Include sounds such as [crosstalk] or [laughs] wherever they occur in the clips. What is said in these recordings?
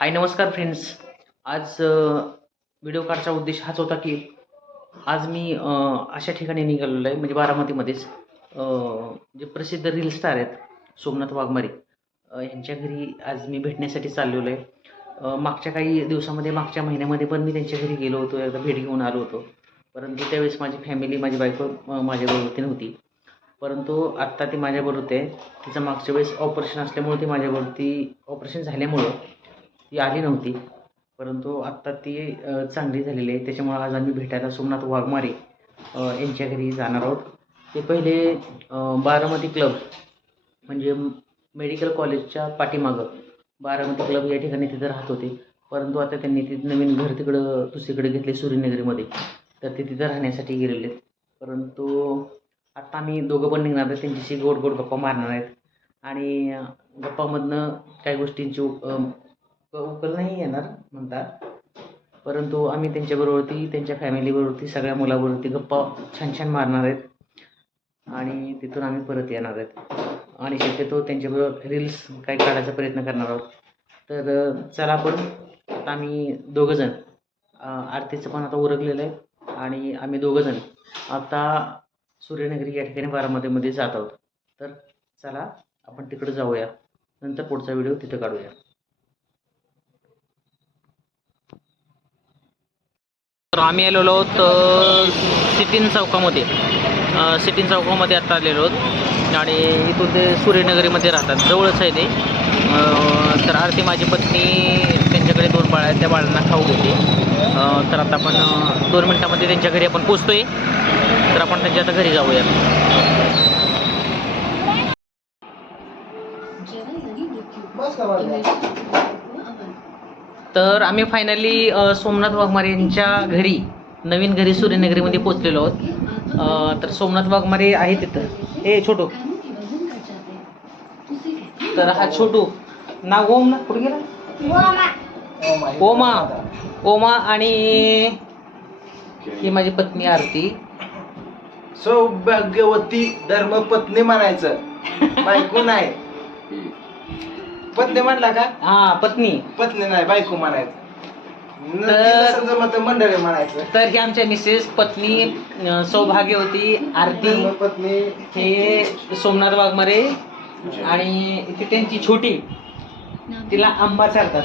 हाय नमस्कार फ्रेंड्स आज व्हिडिओ कार्डचा उद्देश हाच होता की आज मी अशा ठिकाणी निघालेलो आहे म्हणजे बारामतीमध्येच जे प्रसिद्ध रील स्टार आहेत सोमनाथ वाघमारे यांच्या घरी आज मी भेटण्यासाठी चाललेलो आहे. मागच्या काही दिवसामध्ये मागच्या महिन्यामध्ये पण मी त्यांच्या घरी गेलो होतो एकदा भेट घेऊन आलो होतो. परंतु त्यावेळेस माझी फॅमिली माझी बायको माझ्याबरोबर होती नव्हती. परंतु आत्ता ती माझ्याबरोबर आहे तिचं मागच्या वेळेस ऑपरेशन असल्यामुळे ती माझ्यावरती ऑपरेशन झाल्यामुळं ती आली नव्हती. परंतु आत्ता ती चांगली झालेली आहे. त्याच्यामुळे आज आम्ही भेटायला सोमनाथ वाघमारे यांच्या घरी जाणार आहोत. ते पहिले बारामती क्लब म्हणजे मेडिकल कॉलेजच्या पाठीमागं बारामती क्लब या ठिकाणी तिथं राहत होते. परंतु आता त्यांनी ते नवीन घर तिकडं दुसरीकडे घेतले सूर्यनगरीमध्ये तर ते तिथं राहण्यासाठी गेलेले आहेत. परंतु आत्ता आम्ही दोघं पण निघणार आहेत. त्यांच्याशी गोड गोड गप्पा मारणार आहेत. आणि गप्पामधनं काही गोष्टींची उकल नाही येणार म्हणतात. परंतु आम्ही त्यांच्याबरोबरती त्यांच्या फॅमिलीबरोबरती सगळ्या मुलाबरोबरती गप्पा छान छान मारणार आहेत. आणि तिथून आम्ही परत येणार आहेत. आणि शक्यतो त्यांच्याबरोबर रील्स काही काढायचा प्रयत्न करणार आहोत. तर चला आपण आता आम्ही दोघंजण आरतीचं पण आता उरकलेलं आहे. आणि आम्ही दोघंजण आता सूर्यनगरी या ठिकाणी बारामतीमध्ये जात आहोत. तर चला आपण तिकडं जाऊया. नंतर पुढचा व्हिडिओ तिथं काढूया. तर आम्ही आलेलो आहोत सिटीन चौकामध्ये. सिटीन चौकामध्ये आता आलेलो आहोत. आणि इथून ते सूर्यनगरीमध्ये राहतात. जवळच आहे ते. अ, तर आरती माझी पत्नी त्यांच्याकडे दोन बाळ आहेत. त्या बाळांना खाऊ घेते अ, तर आता आपण दोन मिनटामध्ये त्यांच्या घरी आपण पोचतोय. तर आपण त्यांच्या आता घरी जाऊया तर आम्ही फायनली सोमनाथ वाघमारे यांच्या घरी नवीन घरी सूर्यनगरीमध्ये पोचलेलो आहोत. तर सोमनाथ वाघमारे आहे तिथं. ए छोटू. तर हा छोटू. ना ओम ना? कुठे गेला? ओमा. ओमा आणि ही माझी पत्नी आरती. सौभाग्यवती धर्मपत्नी म्हणायचं. बायको नाही. पत्नी म्हणला का? हा पत्नी. पत्नी नाही बायको म्हणायचं. न- तर- तिला समजा मग मंडळी म्हणायचं. तर ही आमच्या मिसेस पत्नी अ, सौभाग्यवती आरती. धर्मपत्नी हे सोमनाथ वाघमारे आणि इथे त्यांची छोटी. तिला आंबा चालतात.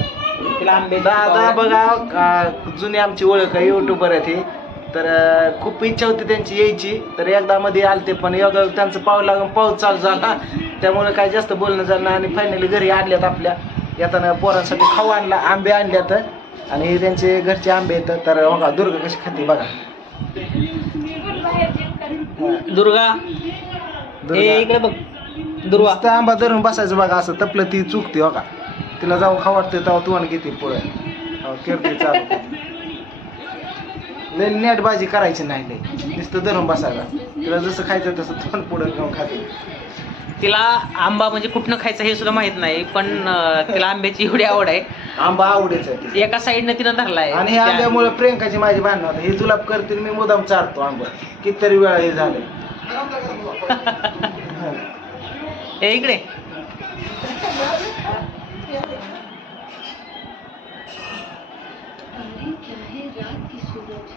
तिला आंबे दादा बघा का- जुनी आमची ओळख आहे युट्यूबर आहे ते. तर खूप इच्छा होती त्यांची यायची. तर एकदा मध्ये आलते पण योगा त्यांचं पाऊल लागून पाऊस चालू झाला. त्यामुळे काही जास्त बोलणं झालं नाही आणि फायनली घरी आणल्यात आपल्या. येताना पोरांसाठी खाऊ आणला आंबे आणल्यात. आणि त्यांचे घरचे आंबे येतात तर बघा दुर्गा कशी खाते बघा. दुर्गा दुर्गा. इकडे बघ. नुसतं आंबा धरून बसायचं बघा असं तपलं ती चुकते का तिला जाऊ खाऊ वाटते तेव्हा तू आणि घेते पुढे. किरकिर चालू. लय नेट बाजी करायची नाही लय. नुसतं धरून बसायला. तिला जसं खायचं तसं तोंड पुढे घेऊन खाते. तिला आंबा म्हणजे कुठनं खायचं हे सुद्धा माहीत नाही पण अं, तिला आंब्याची एवढी आवड आहे. आंबा आवडीच आहे. एका साईडनं तिनं धरलाय आणि हे आंब्यामुळे प्रियंकाची माझी भांडण होते हे जुलाब करतील मी मुदाम चारतो आंबा. कितीतरी वेळा हे झालं [laughs] ए इकडे. [laughs]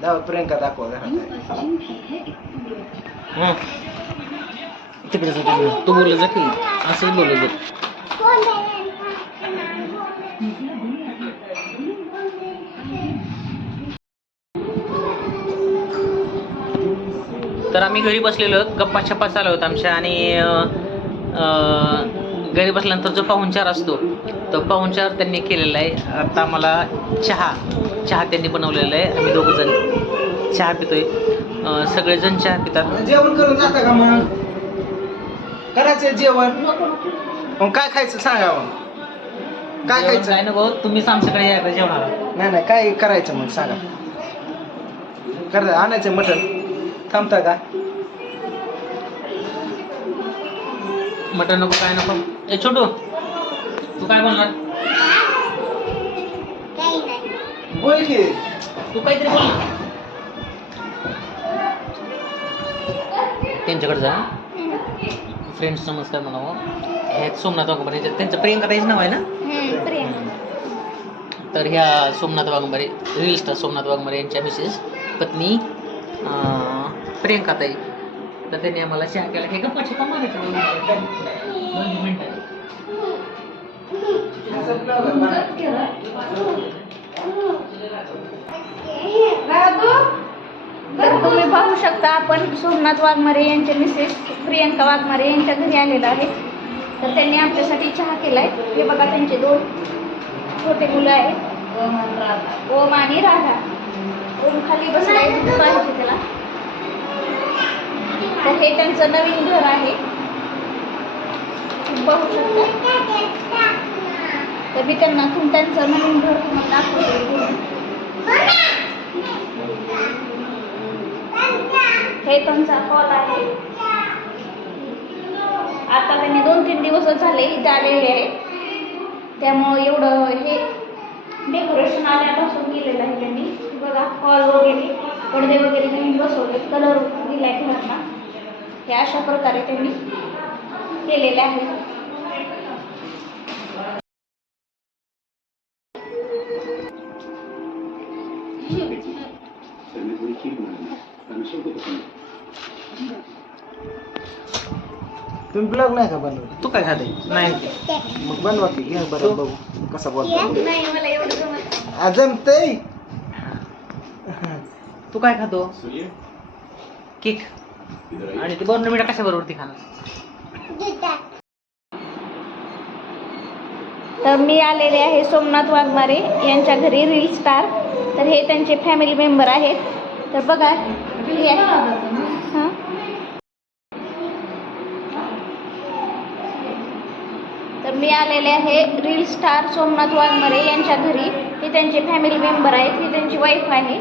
दाव प्रियंका दाखवा घरात हं. तिकडे जा तिकडे तू बोलत जा की असंच बोलत जा तर आम्ही घरी बसलेलो आहोत गप्पा छप्पा चालू होत आमच्या आणि घरी बसल्यानंतर जो पाहुणचार असतो तो पाहुणचार त्यांनी केलेला आहे. आता मला चहा. चहा त्यांनी बनवलेला आहे. आम्ही दोघं जण चहा पितोय. सगळेजण चहा पितात. जेवण करून जाता का मग? करायचं जेवण? मग काय खायचं सांगा मग. काय खायचं? काय नको तुम्हीच आमच्याकडे यायला जेवणाला नाही नाही काय करायचं मग सांगा. करा आणायचं मटण. थांबता का? मटन नको काय नको. ए छोटू तू काय बोलणार बोल की. तू काहीतरी बोल. त्यांच्याकडे जा. फ्रेंड्स नमस्कार म्हणावं. हे आहेत सोमनाथ वाघमारे त्यांचं प्रियंका ताईच नाव आहे ना? प्रियंका. तर ह्या सोमनाथ वाघमारे रील स्टार सोमनाथ वाघमारे यांच्या मिसेस पत्नी अं, प्रियंकाताई तर त्यांनी आम्हाला चहा केला. हे गप्पा छिपा मारायचं दोन मिनिटं. दोन मिनिटं. तर तुम्ही पाहू शकता आपण सोमनाथ वाघमारे यांचे मिसेस प्रियंका वाघमारे यांच्या घरी आलेलो आहे. तर त्यांनी आमच्यासाठी चहा केलाय. हे बघा त्यांचे दोन छोटे मुलं आहेत. ओम आणि राधा. ओम खाली बसलाय दूध पाहिजे त्याला. तर हे त्यांचं नवीन घर आहे. बघू शकता. तर मी त्यांना तुम त्यांचं नवीन घर तुम्हाला दाखवते. हे त्यांचा हॉल आहे. आता त्यांनी दोन तीन दिवस झाले इथे आलेले आहे. त्यामुळं एवढं हे डेकोरेशन आल्यापासून केलेलं आहे त्यांनी. बघा हॉल वगैरे पडदे वगैरे नवीन बसवले कलर दिलाय घरांना हे अशा प्रकारे त्यांनी केलेले आहे. तुम्ही ब्लॉग नाही का बनवलं तू काय खाते? नाही. मग बनवा की घ्या बरं बघू कसा बोलतो नाही मला एवढं जमत नाही. जमतंय? तू काय खातो? केक. आणि ते बरोबर मिठा कशा बरोबर ती खाणार? तर मी आलेले आहे सोमनाथ वाघमारे यांच्या घरी रील स्टार तर हे त्यांचे फॅमिली मेंबर आहेत. तर बघा हे हां. घरी आलेले आहे. रील स्टार सोमनाथ वाघमारे यांच्या घरी. हे त्यांचे फॅमिली मेंबर आहेत. ही त्यांची वाईफ आहे.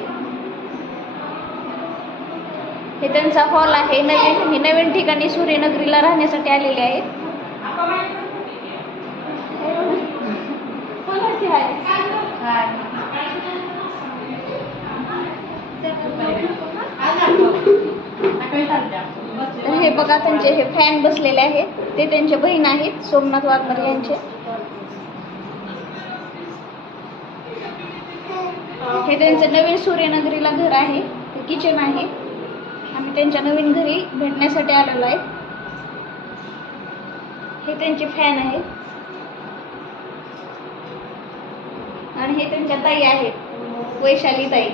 हे त्यांचा हॉल आहे. नवीन हे नवीन ठिकाणी सूर्यनगरीला राहण्यासाठी आलेले आहेत कोणाची आहे? तर हे बघा त्यांचे हे फॅन बसलेले आहेत. ते त्यांचे बहीण आहेत सोमनाथ वाघमारे यांचे. हे त्यांचं नवीन सूर्यनगरीला घर आहे ते किचन आहे. आम्ही त्यांच्या नवीन घरी भेटण्यासाठी आलेलो आहे. हे त्यांचे फॅन आहेत. आणि हे त्यांच्या ताई आहेत वैशाली ताई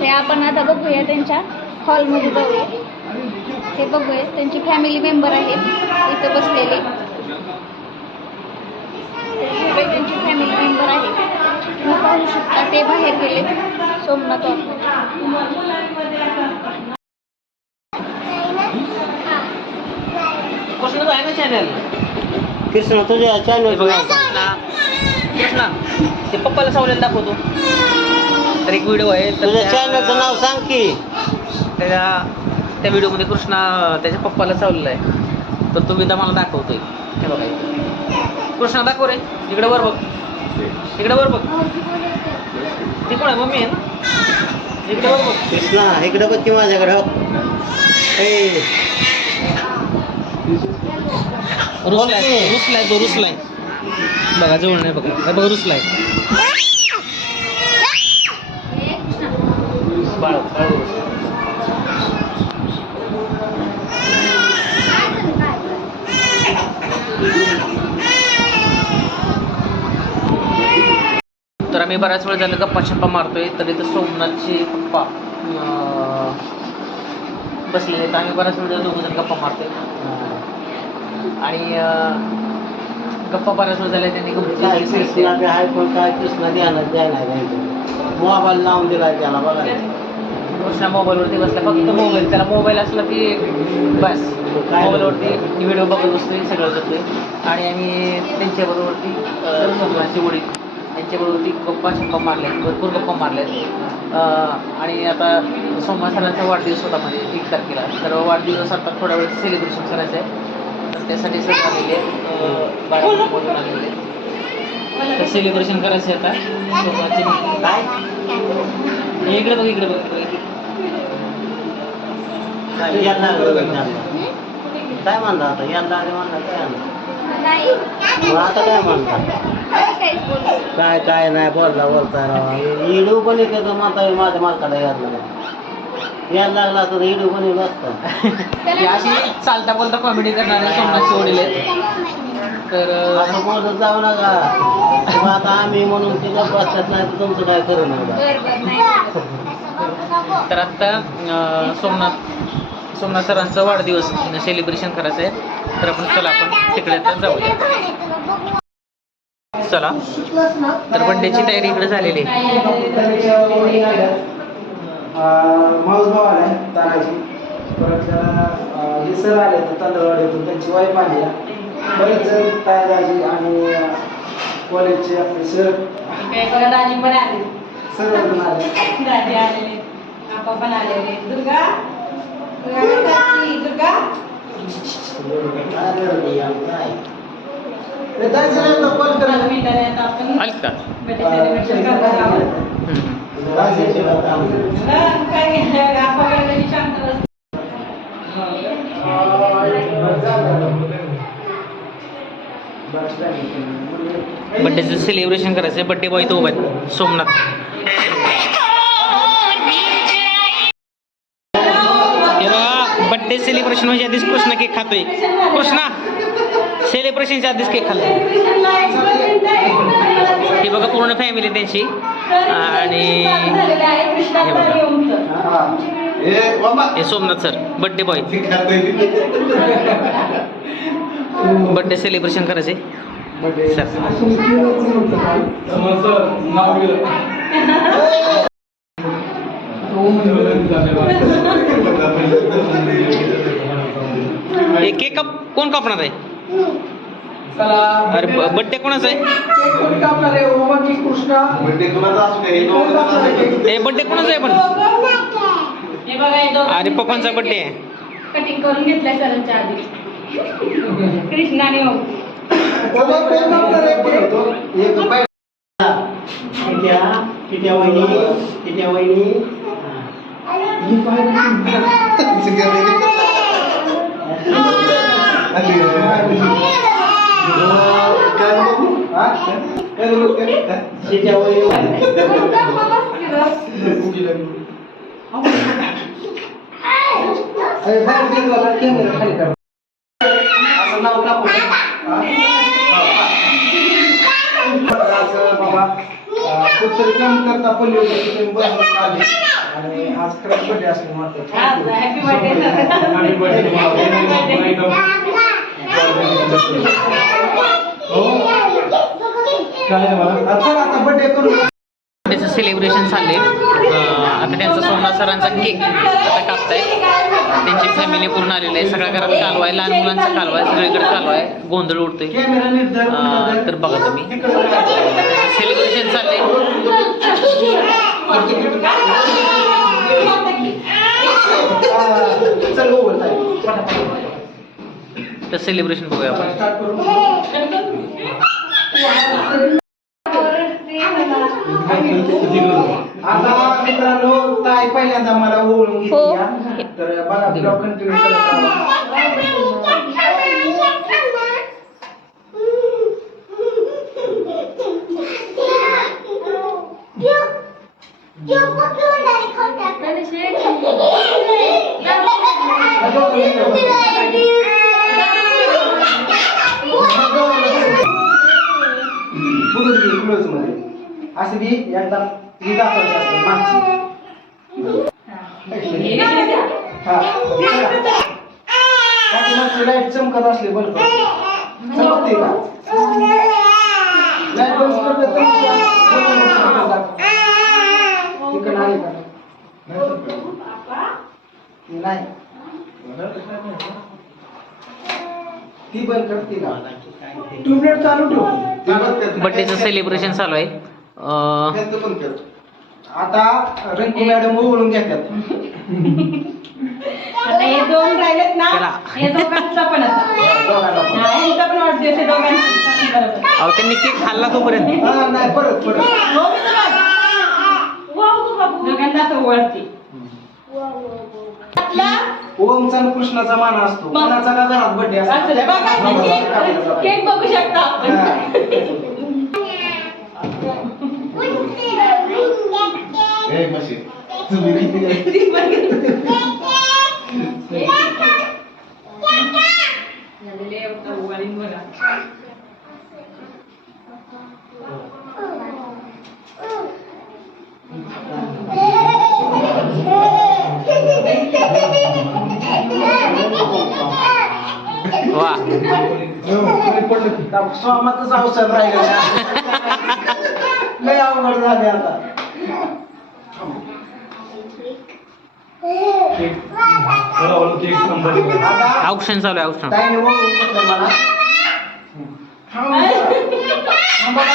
हे आपण आता बघूया त्यांच्या हॉलमध्ये जाऊया हे बघूया. त्यांची फॅमिली मेंबर आहेत. इथं बसलेले. हे त्यांची फॅमिली मेंबर आहेत. तुम्ही पाहू शकता ते बाहेर गेले. सोमनाथ आहे कृष्ण तुझ्या चॅनल कृष्णा. ते पप्पाला सावलेला दाखवतो. तर एक व्हिडिओ आहे. तर तुझ्या चॅनलचं नाव सांग की. त्याच्या त्या व्हिडिओमध्ये कृष्णा त्याच्या पप्पाला चावलेला आहे. तर तो विधा मला दाखवतोय. हे बघा. कृष्णा दाखव रे. इकडे वर बघ. इकडे वर बघ. ती कोण आहे मम्मी आहे ना? इकडे वर बघ. कृष्णा इकडे बघ की माझ्याकडे. हो रुसलाय. रुसलाय तो रुसलाय. बघा जवळ नाही बघा. बघा रुसलाय. बाळ. तर आम्ही बऱ्याच वेळ झालं गप्पा छप्पा मारतोय तर इथं सोमनाथचे पप्पा अं, बसलेले आहेत. आम्ही बऱ्याच वेळ झालं दोघं जण गप्पा मारतोय. आणि गप्पा बऱ्याच वेळ झाल्या त्यांनी आहे पण काय कृष्णा ध्यानात द्यायला मोबाईल लावून दिला त्याला बघा. कृष्णा मोबाईलवरती बसला फक्त मोबाईल त्याला मोबाईल असला की बस. मोबाईलवरती व्हिडिओ बघत बसतोय सगळं करतोय. आणि आम्ही त्यांच्याबरोबरती सोमनाथची उडी त्यांच्याबरोबरती गप्पा शप्पा मारल्या भरपूर गप्पा मारल्यात. अं, आणि आता सोमवार सरांचा वाढदिवस होता मध्ये एक तारखेला. तर वाढदिवस आता थोड्या वेळ सेलिब्रेशन करायचं आहे तर त्यासाठी सगळं आलेले आहेत. बारामतीमधून आलेले आहेत. तर सेलिब्रेशन करायचं आहे आता. सोमवारची काय? इकडे बघ इकडे बघ. काय? म्हणला आता? यंदा म्हणला काय आणलं? नाही. मग आता काय म्हणता? आता काहीच बोलू? काय काय नाही बोलता बोलता राव. इडू पण येते तर म्हणता माझ्या मालकाला यायला लागला. यायला लागला तर इडू पण येऊ असतं अशी चालता बोलता कॉमेडी करणारे सोमनाथचे वडील आहेत तर असं बोलत जाऊ नका. मग आता आम्ही म्हणून तिला बसत नाही तर तुमचं काय करू नका. बर बर नाही. तर आत्ता अं, सोमनाथ सोमनाथ सरांचा वाढदिवस सेलिब्रेशन करायचं आहे तर आपण चला आपण तिकडे तर जाऊया. चला. तर बड्डेची तयारी इकडे झालेली आहे. भाऊ परत हे सर आले. तर त्यांची वाईफ आली बरेच जण तायदाजी आणि कॉलेजचे आपले सर दाजी पण आले आले दाजी आलेले पण आलेले दुर्गा दुर्गा काय बड्डेचं सेलिब्रेशन करायचं बड्डे बॉय तो उभा सोमनाथ. सेलिब्रेशन म्हणजे आधीच कृष्णा केक खातोय. कृष्णा सेलिब्रेशनच्या आधीच केक खाल्ला हे बघा पूर्ण फॅमिली त्यांची. आणि हे बघा. हे Somnath sir birthday boy birthday celebration करायचे सर हे केक काप कोण कापणार आहे? अरे बड्डे कोणाचा आहे? हे बड्डे कोणाचा आहे पण? हे बघा हे दोघं अरे पप्पांचा बड्डे आहे. कटिंग करून घेतलाय सरांच्या आधी. कृष्णाने हो वहिनी वहिनी. [laughs] किट्या वहिनी असं नाव टाकू बाबा खूप तरी काम करता पोलिओ तुम्ही बरोबर आले आणि आज खरंच बर्थडे असले बड्डेचं सेलिब्रेशन चालले आता त्यांचा सोमनाथ सरांचा केक आता कापताय त्यांची फॅमिली पूर्ण आलेली आहे. सगळ्या घरात कालवा आहे लहान मुलांचा कालवा आहे सगळीकडे कालवा आहे गोंधळ उडतोय. तर बघा तुम्ही. सेलिब्रेशन चाललंय. चल हो तर सेलिब्रेशन बघूया आपण. स्टार्ट करू. आता मित्रांनो ताई पहिल्यांदा मला ओळखून घेतली तर बघा ब्लॉग कंटिन्यू करत चालू ठेव. बड्डेचं सेलिब्रेशन चालू आहे. अं, आता रंगू मॅडम ओळून घेतात आता हे दोन राहिलेत ना चला. हे दोघांचा पण आता. दोघांना पण. हा, यांचा पण वाढदिवस आहे दोघांचा. बरोबर अहो त्यांनी केक खाल्ला तोपर्यंत. हा, नाही परत परत. हो मी तुला दोघांना असं ओळखते आपला ओमचा आणि कृष्णाचा मान असतो. कोणाचा का घरात असं. बघा, असतो केक- केक बघू शकता आपण. [laughs] [laughs] [laughs] झालेले आता उगाळीन बघा. स्वामातच अवसर राहिलेला लय अवघड झाले आता औक्षण चालू आहे औक्षण. थांबा बघा, काय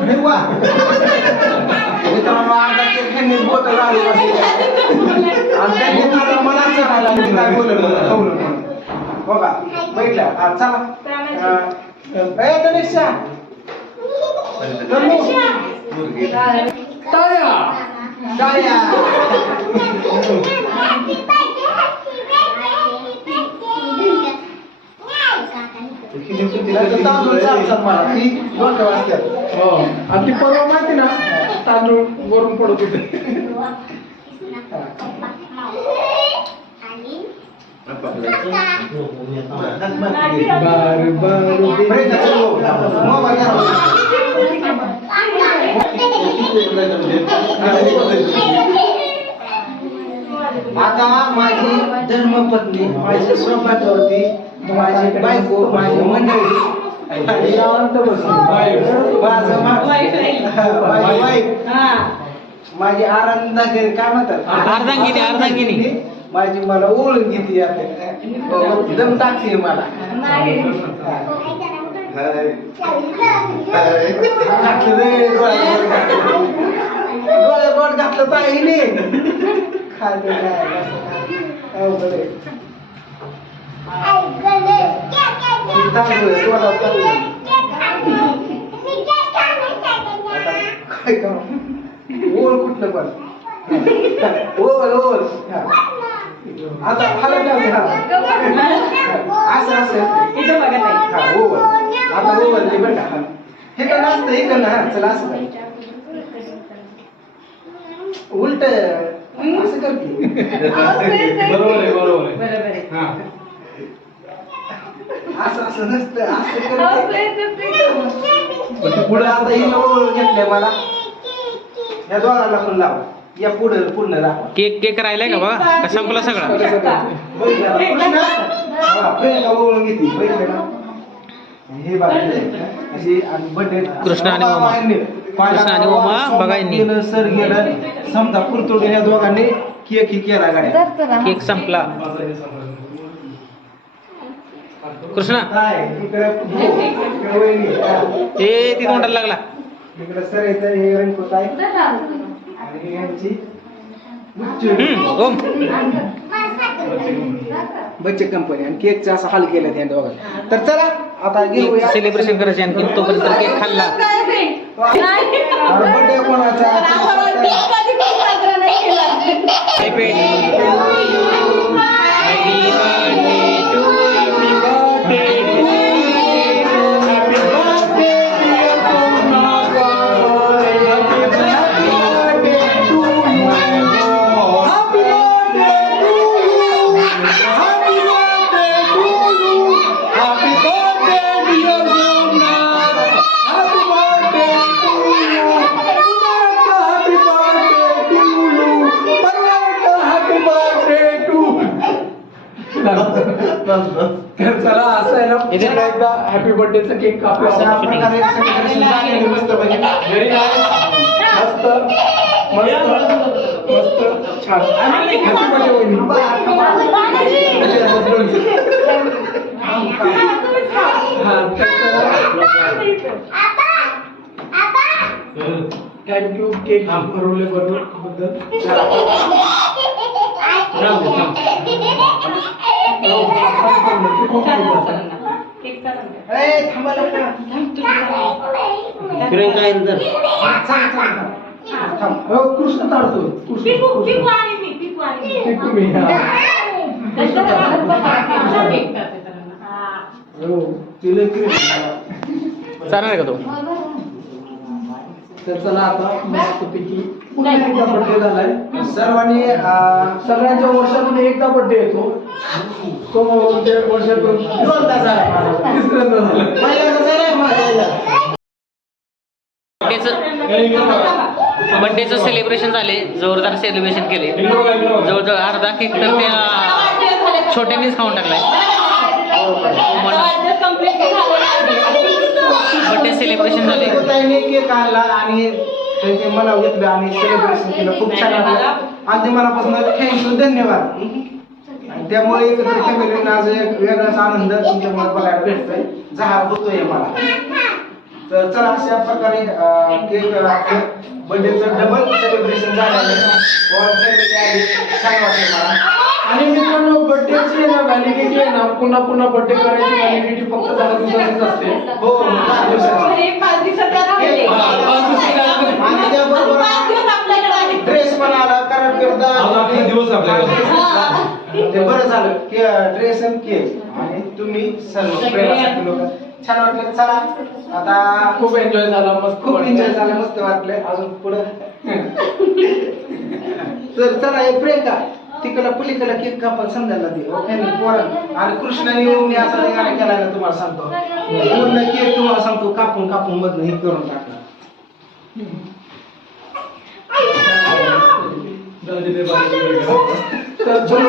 नाही. मित्रांनो, अर्धा केक बोटं. आणि त्यांनी मला चढायला. काय बोललं हा चला तनिषा. तनु. टाळ्या. टाळ्या. आणि ती परवा माहिती ना तांदूळ वरून पडत होते [laughs] बार बार बरं का, चलो. मोबाईल घ्या. आता माझी धर्मपत्नी माझी स्वभावावरती माझी बायको माझी मंडळी माझं हा. आनंदागिरी काय म्हणतात अर्धांगिनी, अर्धांगिनी. माझी मला ओळख घेते आता. दम टाकते मला. घातलं रे बोट घातलं. ताईने. खायचं काय करू ओळ कुठलं पण. ओळ. हा. आता खाली ठेवते हा असं असं. इथं बघा ताई. हा आता ते बरं का. हा. हे तर हे कर ना. हा चला असं कर. उलट. असं करते बरोबर आहे बरोबर आहे. बरोबर आहे. हा. असं असं नसतं. असं करते पुढे आता हिला ओळख घेतलंय मला. या दोघांना पण लावा. या पुढे पूर्ण दाखवा. केक केक राहिलाय का बघा? का संपला सगळा. घेतली बघितलं ना? हे बघा अशी आणि कृष्णा आणि उमा. कृष्णा आणि उमा बघा यांनी. गेलं सर गेलं. समजा पुरतोडून या दोघांनी केक ही केला गाड्या. केक संपला. कृष्णा. काय? इकडे हो, इकडे वहिनी. हा. ए ती तोंडाला लागला. इकडे सर येतं हे आहे. आणि यांची गुच्ची. हम्म, ओम. बच्चे कंपनी आणि केकचा असा हाल केला त्या दोघांना. तर चला आता घेऊया. सेलिब्रेशन करायचे आणखी तोपर्यंत केक खाल्ला. बर्थडे कोणाचा? तर चला असं आहे ना इथे- पुन्हा एकदा हॅपी बर्थडेचा केक कापूया. अशा प्रकारे मस्तपैकी. नाईस मस्त मस्त. मस्त. छान. हॅपी बर्थडे वहिनी. हा. तर थँक्यू केक भरवले बद्दल केक चालू ए, थांबा. कृष्ण चालतो कृष्ण चालणार का तो? तर चला आता मस्तपैकी पुन्हा एकदा बर्थडे झालाय. सर्वांनी अं, सगळ्यांच्या वर्षातून एकदा बर्थडे येतो. तो म्हणजे वर्षातून दोनदा झाला. तिसऱ्यांदा झाला. बड्डेचं बड्डेचं सेलिब्रेशन झाले. जोरदार सेलिब्रेशन केले. जवळजवळ अर्धा केक तर त्या छोट्यानेच खाऊन टाकलाय. बड्डे सेलिब्रेशन झाले. ताईने केक आणला आणि त्यांचे मनाव घेतलं आणि सेलिब्रेशन केलं. खूप छान वाटलं. आणि ते मनापासून थँक्यू धन्यवाद. त्यामुळे एकत्र फॅमिलीनं आज एक वेगळाच आनंद तुमच्यामुळे बघायला भेटतोय. जहार होतोय मला. तर चला अशा प्रकारे केक बर्थडेचं डबल सेलिब्रेशन झालं आहे छान वाटलं मला. आणि मित्रांनो बर्थडेची आहे ना व्हॅलिडिटी आहे ना पुन्हा पुन्हा बर्थडे करायची व्हॅलिडिटी फक्त दहा दिवसाचीच असते. हो दहा दिवसाची. आणि त्याबरोबर ड्रेस पण आला कारण अकरा दिवस आपल्याकडे. ते बरं झालं. की ड्रेस आणि केक. आणि तुम्ही सर्व प्रेमासाठी लोक. छान वाटलं. चला. आता खूप एन्जॉय झाला मस्त खूप. एन्जॉय झालं मस्त वाटलं. अजून पुढं. [laughs] तर चला हे प्रियंका. तिकडं पलीकडे केक कापत समजायला दे ओके पोरण आणि कृष्णाने येऊन मी असा गाणं केलाय ना तुम्हाला सांगतो. पूर्ण केक तुम्हाला सांगतो कापून कापून मधनं हे करून टाकलं. तर चलो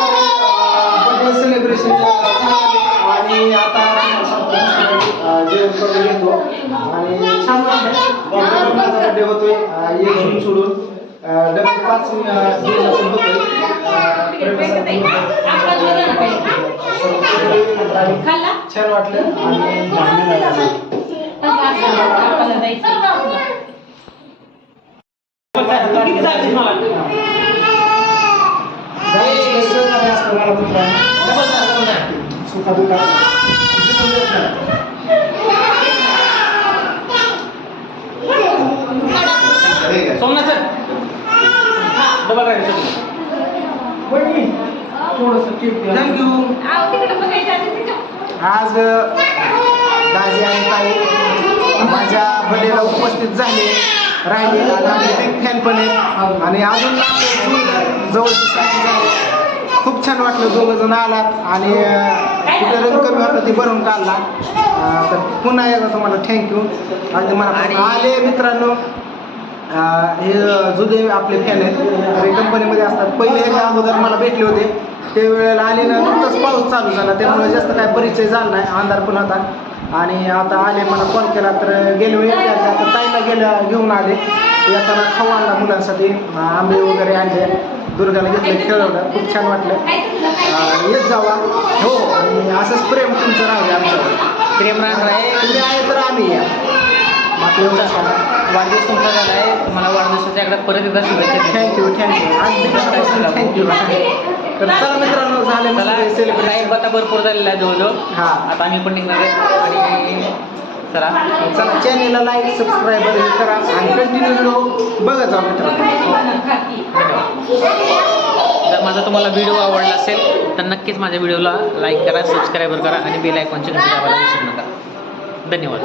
घेतो आणि छान वाटलं माझा होतोय एक जून सोडून डबल पाच जून असं होतोय अं, प्रेमासाठी होतोय. छान वाटलं मला मित्रांनो. सुखादुःखात. सोमनाथ सर. डबल राहील. थँक्यू आज दाजी आणि ताई माझ्या बर्थडेला उपस्थित झाले. राहिले आणि फॅन पण आहेत. आणि अजून जवळ- खूप छान वाटलं दोघं जण आलात. आणि कुठे रंग कमी होता ते भरून काढला. तर पुन्हा एकदा तुम्हाला थँक्यू आणि मला आले मित्रांनो. हे जुदे आपले फॅन आहेत तर कंपनीमध्ये असतात पहिले ह्याच्या अगोदर मला भेटले होते. ते वेळेला आले ना नुकताच पाऊस चालू झाला. त्यामुळे जास्त काय परिचय झाला नाही अंधार पण होता. आणि आता आले मला कॉल केला तर गेले वेळी. आता ताईला गेल्या घेऊन आले. येताना खाऊ आणला मुलांसाठी आंबे वगैरे आणले. दुर्गाला घेतलं खेळवलं. खूप छान वाटलं. येत जावा. हो आणि असंच प्रेम तुमचं राहू आमच्यावर. प्रेम राहणार आहे. तुम्ही आहे तर आम्ही या. बाकी एवढं सांगा वाढदिवस तुमचा झाला आहे. मला वाढदिवसाच्या एकदा परत एकदा शुभेच्छा. थँक्यू थँक्यू आज दिवसापासून थँक्यू तर चला मित्रांनो झाले आता भरपूर झालेला आहे जवळजवळ. हा. आता आम्ही पण निघणार आहे. आणि चला. चला चॅनेलला लाईक सबस्क्राईब वगैरे करा आणि कंटिन्यू व्हिडिओ बघत जा मित्रांनो. जर माझा तुम्हाला व्हिडिओ आवडला असेल तर नक्कीच माझ्या व्हिडिओला लाईक करा सबस्क्राईबर करा आणि बेल आयकॉनची घंटी दाबायला विसरू नका. धन्यवाद.